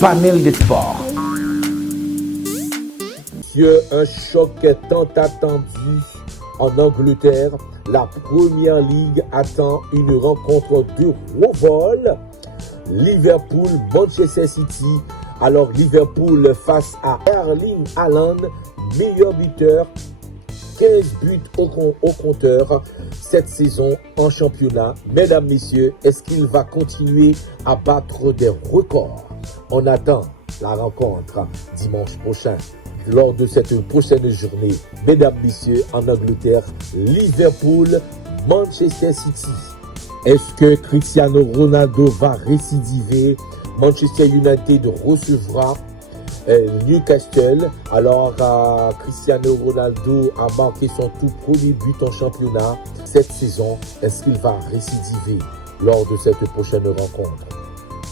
Panel des sports. Un choc tant attendu en Angleterre. La Première Ligue attend une rencontre de revol. Liverpool, Manchester City. Alors Liverpool face à Erling Haaland, meilleur buteur, 15 buts au compteur cette saison en championnat. Mesdames, messieurs, est-ce qu'il va continuer à battre des records? On attend la rencontre dimanche prochain. Lors de cette prochaine journée, mesdames, messieurs, en Angleterre, Liverpool, Manchester City. Est-ce que Cristiano Ronaldo va récidiver? Manchester United recevra Newcastle. Alors, Cristiano Ronaldo a marqué son tout premier but en championnat cette saison. Est-ce qu'il va récidiver lors de cette prochaine rencontre?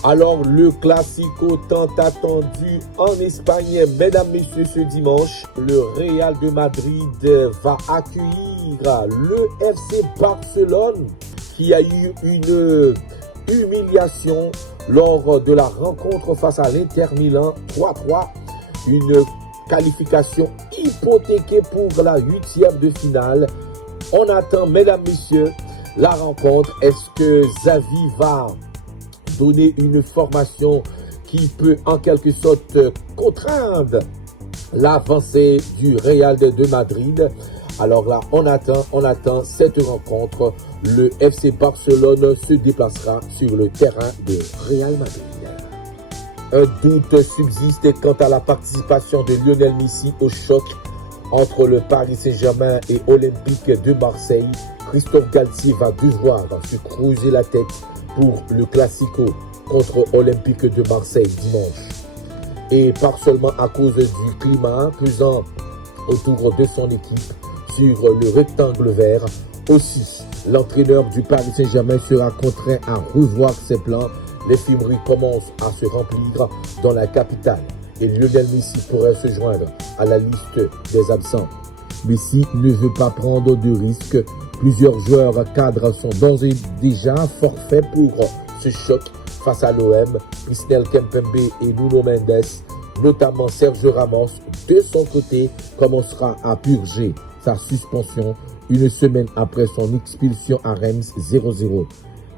Alors, le classico tant attendu en Espagne, mesdames, messieurs, ce dimanche, le Real de Madrid va accueillir le FC Barcelone qui a eu une humiliation lors de la rencontre face à l'Inter Milan 3-3. Une qualification hypothéquée pour la 8e de finale. On attend, mesdames, messieurs, la rencontre. Est-ce que Xavi va donner une formation qui peut en quelque sorte contraindre l'avancée du Real de Madrid? Alors là, on attend cette rencontre. Le FC Barcelone se déplacera sur le terrain de Real Madrid. Un doute subsiste quant à la participation de Lionel Messi au choc entre le Paris Saint-Germain et Olympique de Marseille. Christophe Galtier va devoir se creuser la tête pour le Classico contre Olympique de Marseille dimanche. Et pas seulement à cause du climat pesant autour de son équipe sur le rectangle vert. Aussi, l'entraîneur du Paris Saint-Germain sera contraint à revoir ses plans. L'infirmerie commence à se remplir dans la capitale et Lionel Messi pourrait se joindre à la liste des absents. Messi ne veut pas prendre de risques. Plusieurs joueurs cadres sont d'ores et déjà forfaits pour ce choc face à l'OM. Presnel Kimpembe et Nuno Mendes, notamment Sergio Ramos, de son côté, commencera à purger sa suspension une semaine après son expulsion à Reims 0-0.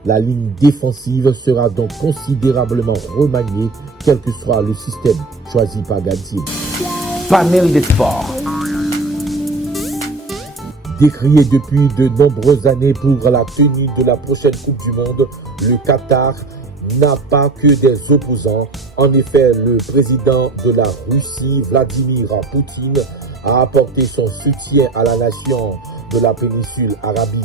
La ligne défensive sera donc considérablement remaniée, quel que soit le système choisi par Galtier. Panel des sports. Décrié depuis de nombreuses années pour la tenue de la prochaine Coupe du Monde, le Qatar n'a pas que des opposants. En effet, le président de la Russie, Vladimir Poutine, a apporté son soutien à la nation de la péninsule arabique.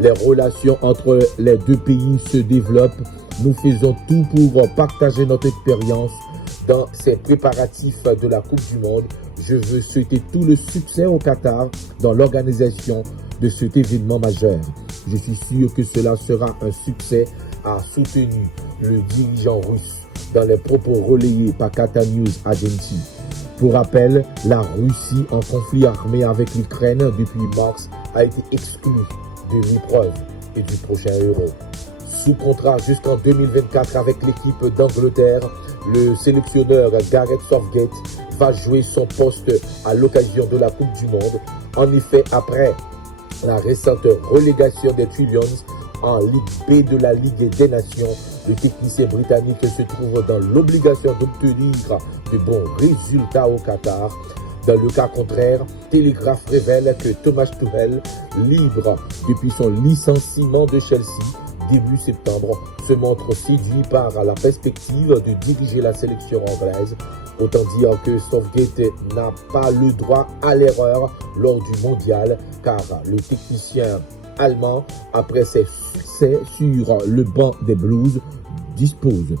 Les relations entre les deux pays se développent. Nous faisons tout pour partager notre expérience dans ces préparatifs de la Coupe du Monde. Je veux souhaiter tout le succès au Qatar dans l'organisation de cet événement majeur. Je suis sûr que cela sera un succès, a soutenu le dirigeant russe dans les propos relayés par Qatar News Agency. Pour rappel, la Russie en conflit armé avec l'Ukraine depuis mars a été exclue de l'épreuve et du prochain Euro. Sous contrat jusqu'en 2024 avec l'équipe d'Angleterre, le sélectionneur Gareth Southgate va jouer son poste à l'occasion de la Coupe du Monde. En effet, après la récente relégation des Trillions en Ligue B de la Ligue des Nations, le technicien britannique se trouve dans l'obligation d'obtenir de bons résultats au Qatar. Dans le cas contraire, Telegraph révèle que Thomas Tuchel, libre depuis son licenciement de Chelsea début septembre, se montre séduit par la perspective de diriger la sélection anglaise. Autant dire que Southgate n'a pas le droit à l'erreur lors du mondial, car le technicien allemand, après ses succès sur le banc des Blues, dispose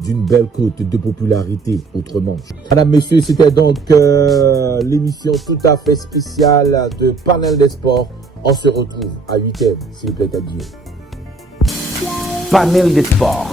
d'une belle cote de popularité autrement. Madame, messieurs, c'était donc l'émission tout à fait spéciale de Panel des Sports. On se retrouve à 8h, s'il plaît à Dieu. Panel des sports.